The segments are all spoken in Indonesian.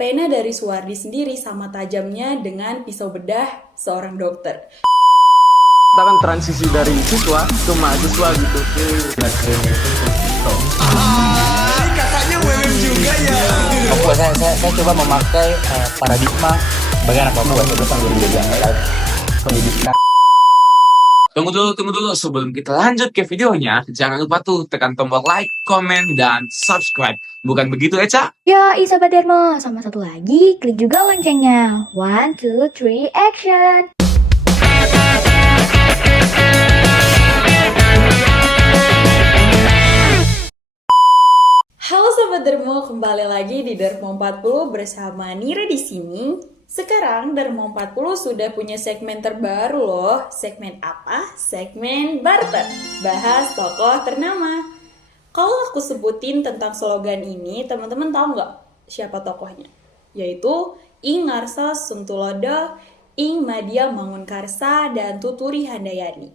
pena dari Suwardi sendiri sama tajamnya dengan pisau bedah seorang dokter. Kita kan transisi dari siswa ke mahasiswa gitu. Kakaknya WM juga ya. Papua, saya coba memakai paradigma sebagai anak Papua. Saya sambil belajar pendidikan. Tunggu dulu. Sebelum kita lanjut ke videonya, jangan lupa tuh tekan tombol like, comment, dan subscribe. Bukan begitu, Eca? Ya, Sobat Dermo, sama satu lagi, klik juga loncengnya. 1, 2, 3, action! Halo Sobat Dermo, kembali lagi di Dermo 40 bersama Nira di sini. Sekarang Dermo 40 sudah punya segmen terbaru loh. Segmen apa? Segmen barter. Bahas tokoh ternama. Kalau aku sebutin tentang slogan ini, teman-teman tahu nggak siapa tokohnya? Yaitu Ing Ngarsa Suntulodo, Ing Madia Mangunkarsa, dan Tuturi Handayani.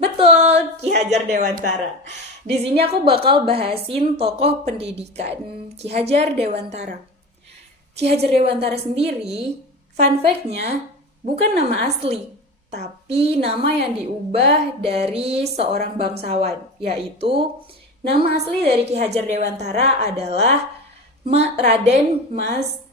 Betul, Ki Hajar Dewantara. Di sini aku bakal bahasin tokoh pendidikan Ki Hajar Dewantara. Ki Hajar Dewantara sendiri, fun fact-nya bukan nama asli, tapi nama yang diubah dari seorang bangsawan, yaitu nama asli dari Ki Hajar Dewantara adalah Raden Mas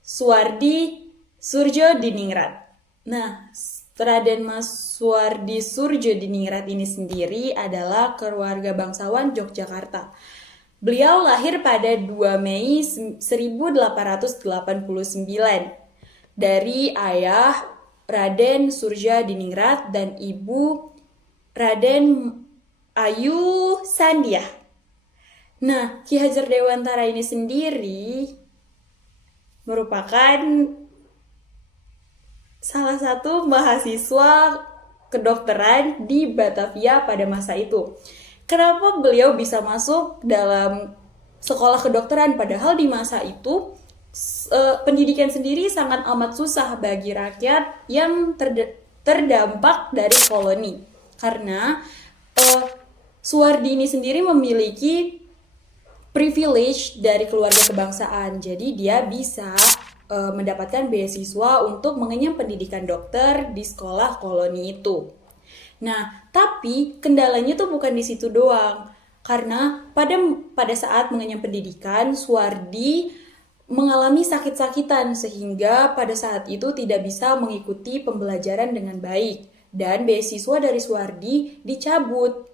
Suwardi Surjo Diningrat. Nah, Raden Mas Suwardi Surjo Diningrat ini sendiri adalah keluarga bangsawan Yogyakarta. Beliau lahir pada 2 Mei 1889 dari ayah Raden Surja Diningrat dan ibu Raden Ayu Sandiah. Nah, Ki Hajar Dewantara ini sendiri merupakan salah satu mahasiswa kedokteran di Batavia pada masa itu. Kenapa beliau bisa masuk dalam sekolah kedokteran padahal di masa itu pendidikan sendiri sangat amat susah bagi rakyat yang terdampak dari koloni. Karena Suwardi ini sendiri memiliki privilege dari keluarga kebangsaan. Jadi dia bisa mendapatkan beasiswa untuk mengenyam pendidikan dokter di sekolah koloni itu. Nah, tapi kendalanya tuh bukan di situ doang. Karena pada saat mengenyam pendidikan, Suwardi mengalami sakit-sakitan sehingga pada saat itu tidak bisa mengikuti pembelajaran dengan baik dan beasiswa dari Suwardi dicabut.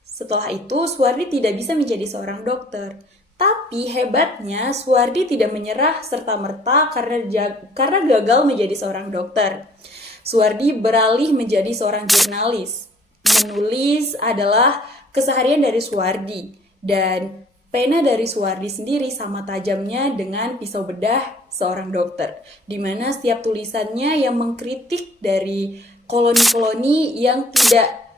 Setelah itu, Suwardi tidak bisa menjadi seorang dokter. Tapi hebatnya, Suwardi tidak menyerah serta-merta karena gagal menjadi seorang dokter. Suwardi beralih menjadi seorang jurnalis. Menulis adalah keseharian dari Suwardi. Dan pena dari Suwardi sendiri sama tajamnya dengan pisau bedah seorang dokter. Di mana setiap tulisannya yang mengkritik dari koloni-koloni yang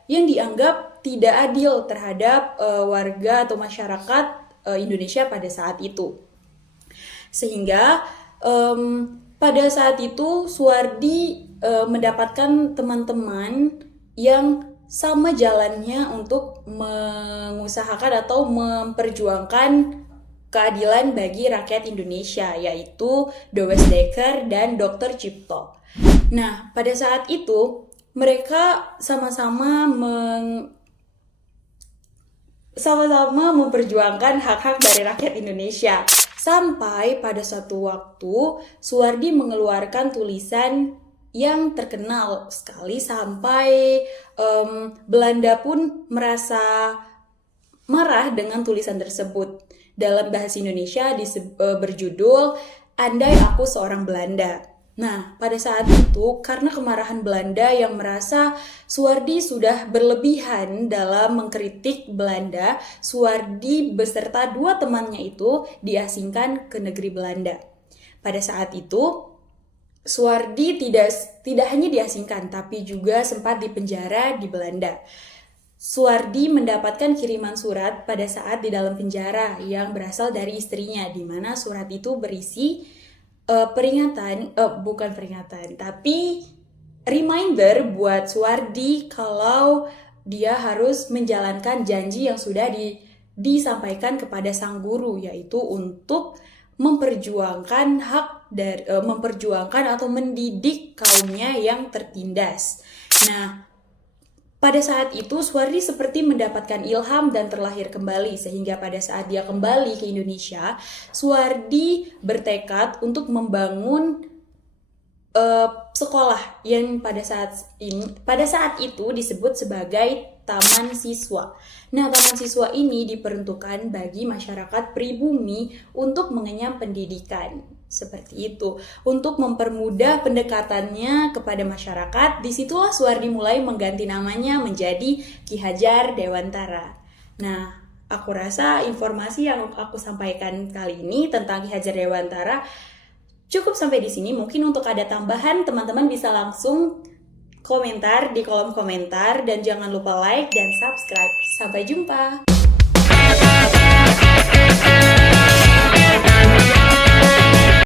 dianggap tidak adil terhadap warga atau masyarakat Indonesia pada saat itu. Sehingga pada saat itu Suwardi mendapatkan teman-teman yang sama jalannya untuk mengusahakan atau memperjuangkan keadilan bagi rakyat Indonesia, yaitu Dowes Dekker dan Dr. Cipto. Nah, pada saat itu mereka sama-sama memperjuangkan hak-hak dari rakyat Indonesia. Sampai pada suatu waktu Suwardi mengeluarkan tulisan yang terkenal sekali sampai Belanda pun merasa marah dengan tulisan tersebut. Dalam bahasa Indonesia berjudul Andai Aku Seorang Belanda. Nah, pada saat itu, karena kemarahan Belanda yang merasa Suwardi sudah berlebihan dalam mengkritik Belanda, Suwardi beserta 2 temannya itu diasingkan ke negeri Belanda. Pada saat itu, Suwardi tidak hanya diasingkan, tapi juga sempat dipenjara di Belanda. Suwardi mendapatkan kiriman surat pada saat di dalam penjara yang berasal dari istrinya, di mana surat itu berisi reminder buat Suwardi kalau dia harus menjalankan janji yang sudah disampaikan kepada sang guru, yaitu untuk memperjuangkan memperjuangkan atau mendidik kaumnya yang tertindas. Nah, pada saat itu Suwardi seperti mendapatkan ilham dan terlahir kembali, sehingga pada saat dia kembali ke Indonesia, Suwardi bertekad untuk membangun sekolah yang pada saat itu disebut sebagai Taman Siswa. Nah, Taman Siswa ini diperuntukkan bagi masyarakat pribumi untuk mengenyam pendidikan. Seperti itu. Untuk mempermudah pendekatannya kepada masyarakat, disitulah Suwardi mulai mengganti namanya menjadi Ki Hajar Dewantara. Nah, aku rasa informasi yang aku sampaikan kali ini tentang Ki Hajar Dewantara cukup sampai di sini. Mungkin untuk ada tambahan, teman-teman bisa langsung komentar di kolom komentar, dan jangan lupa like dan subscribe. Sampai jumpa.